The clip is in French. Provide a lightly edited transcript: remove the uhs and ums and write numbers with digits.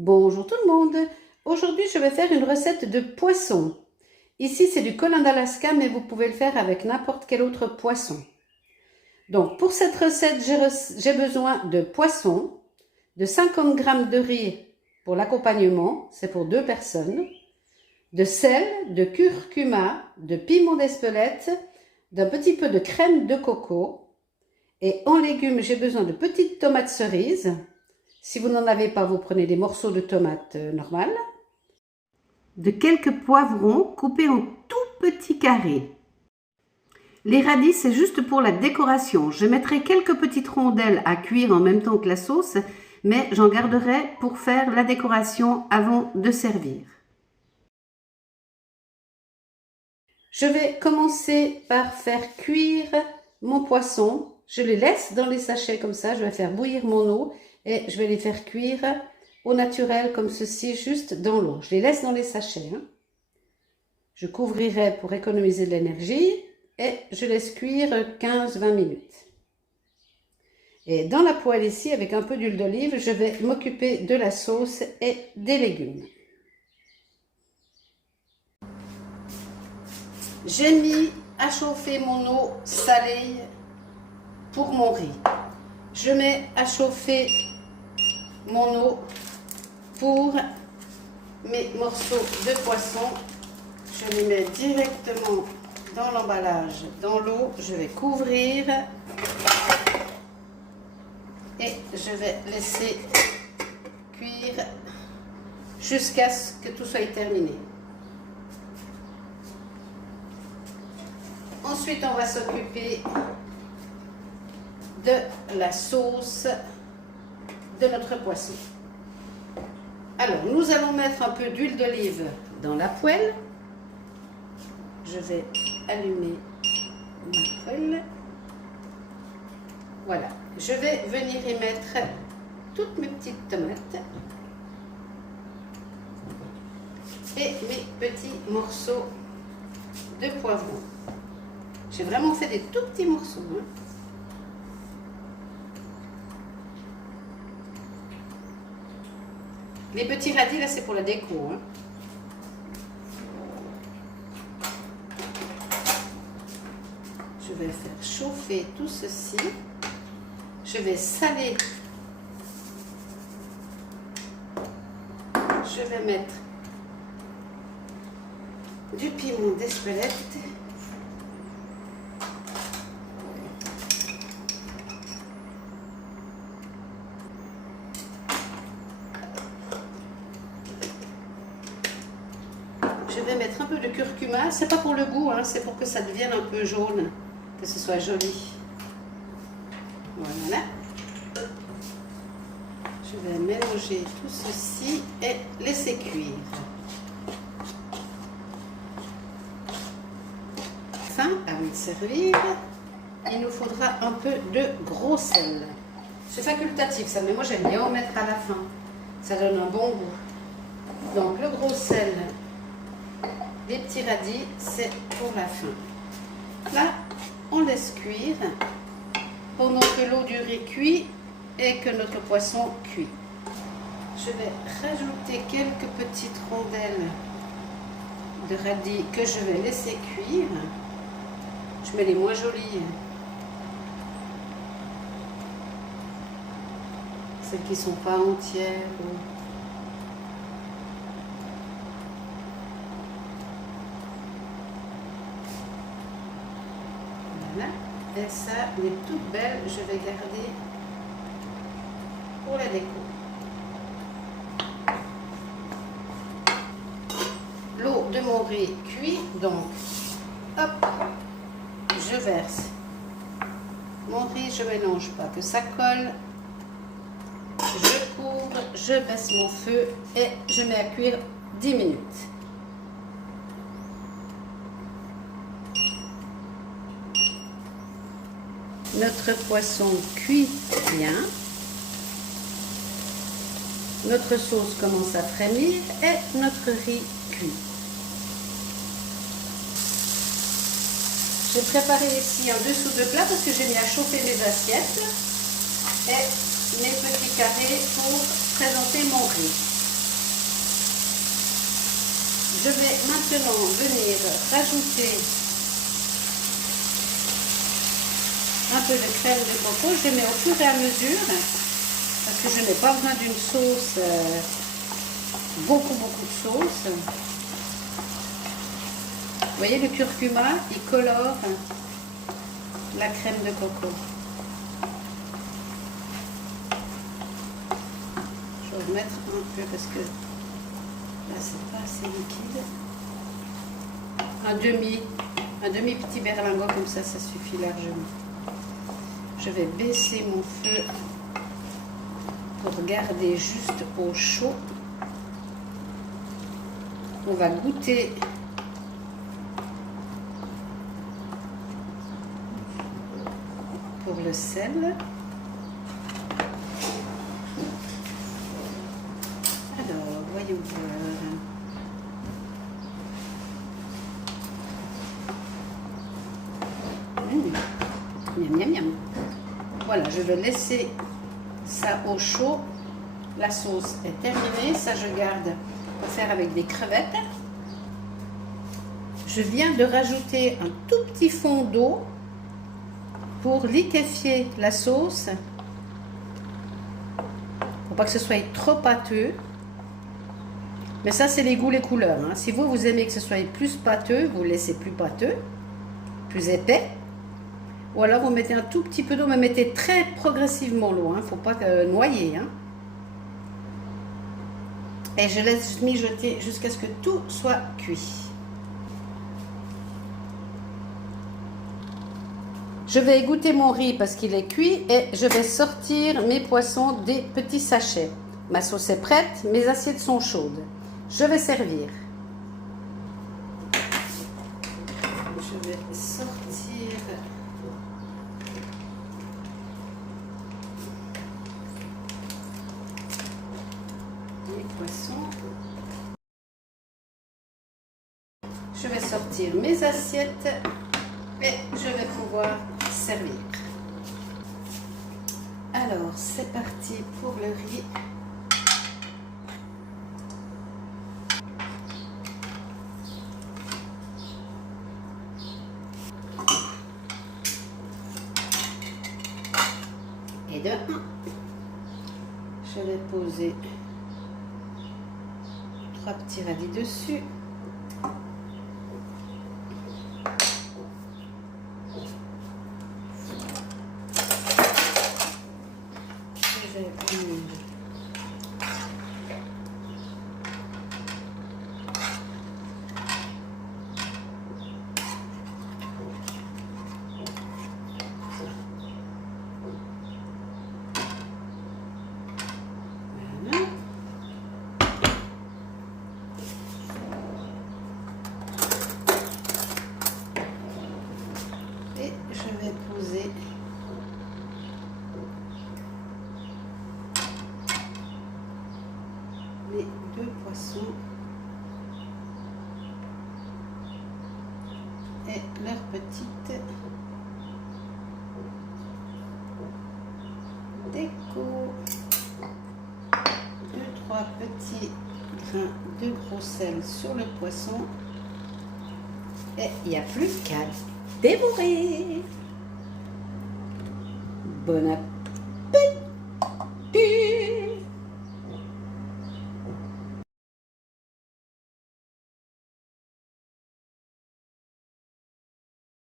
Bonjour tout le monde. Aujourd'hui, je vais faire une recette de poisson. Ici, c'est du colin d'Alaska, mais vous pouvez le faire avec n'importe quel autre poisson. Donc, pour cette recette, j'ai besoin de poisson, de 50 g de riz pour l'accompagnement, c'est pour 2 personnes, de sel, de curcuma, de piment d'Espelette, d'un petit peu de crème de coco. Et en légumes, j'ai besoin de petites tomates cerises. Si vous n'en avez pas, vous prenez des morceaux de tomates normales. De quelques poivrons coupés en tout petits carrés. Les radis, c'est juste pour la décoration. Je mettrai quelques petites rondelles à cuire en même temps que la sauce, mais j'en garderai pour faire la décoration avant de servir. Je vais commencer par faire cuire mon poisson. Je les laisse dans les sachets comme ça. Je vais faire bouillir mon eau et je vais les faire cuire au naturel comme ceci, juste dans l'eau. Je les laisse dans les sachets. Je couvrirai pour économiser de l'énergie et je laisse cuire 15-20 minutes. Et dans la poêle ici, avec un peu d'huile d'olive, je vais m'occuper de la sauce et des légumes. J'ai mis à chauffer mon eau salée pour mon riz. Je mets à chauffer mon eau pour mes morceaux de poisson. Je les mets directement dans l'emballage, dans l'eau. Je vais couvrir et je vais laisser cuire jusqu'à ce que tout soit terminé. Ensuite, on va s'occuper de la sauce de notre poisson. Alors, nous allons mettre un peu d'huile d'olive dans la poêle. Je vais allumer ma poêle. Voilà. Je vais venir y mettre toutes mes petites tomates et mes petits morceaux de poivron. J'ai vraiment fait des tout petits morceaux. Les petits radis, là, c'est pour la déco. Je vais faire chauffer tout ceci. Je vais saler. Je vais mettre du piment d'Espelette. Je vais mettre un peu de curcuma, c'est pas pour le goût, c'est pour que ça devienne un peu jaune, que ce soit joli. Voilà. Je vais mélanger tout ceci et laisser cuire. Enfin, avant de servir, il nous faudra un peu de gros sel. C'est facultatif ça, mais moi j'aime bien en mettre à la fin. Ça donne un bon goût. Donc le gros sel. Les petits radis, c'est pour la fin. Là, on laisse cuire pendant que l'eau du riz cuit et que notre poisson cuit. Je vais rajouter quelques petites rondelles de radis que je vais laisser cuire. Je mets les moins jolies. Celles qui ne sont pas entières. Et ça, les toutes belles, je vais garder pour la déco. L'eau de mon riz cuit, donc, hop, je verse mon riz, je mélange pas, que ça colle. Je couvre, je baisse mon feu et je mets à cuire 10 minutes. Notre poisson cuit bien. Notre sauce commence à frémir et notre riz cuit. J'ai préparé ici un dessous de plat parce que j'ai mis à chauffer mes assiettes et mes petits carrés pour présenter mon riz. Je vais maintenant venir rajouter un peu de crème de coco. Je mets au fur et à mesure parce que je n'ai pas besoin d'une sauce, beaucoup de sauce. Vous voyez, le curcuma, il colore la crème de coco. Je vais remettre un peu parce que là c'est pas assez liquide. Un demi petit berlingot comme ça suffit largement. Je vais baisser mon feu pour garder juste au chaud. On va goûter pour le sel. Alors, voyons voir. Miam, miam, miam. Voilà, je vais laisser ça au chaud. La sauce est terminée. Ça, je garde pour faire avec des crevettes. Je viens de rajouter un tout petit fond d'eau pour liquéfier la sauce. Pour pas que ce soit trop pâteux. Mais ça, c'est les goûts, les couleurs. Hein. Si vous aimez que ce soit plus pâteux, vous le laissez plus pâteux, plus épais. Ou alors vous mettez un tout petit peu d'eau, mais mettez très progressivement l'eau. Il ne faut pas noyer. Hein. Et je laisse mijoter jusqu'à ce que tout soit cuit. Je vais égoutter mon riz parce qu'il est cuit et je vais sortir mes poissons des petits sachets. Ma sauce est prête, mes assiettes sont chaudes. Je vais servir. Je vais sortir les poissons. Je vais sortir mes assiettes et je vais pouvoir servir. Alors, c'est parti pour le riz. Et de 1, je vais poser 3 petits radis dessus. Je vais prendre et je vais poser les 2 poissons et leur petite déco. 2-3 petits grains de gros sel sur le poisson et il n'y a plus qu'à dévorer. Bon appétit.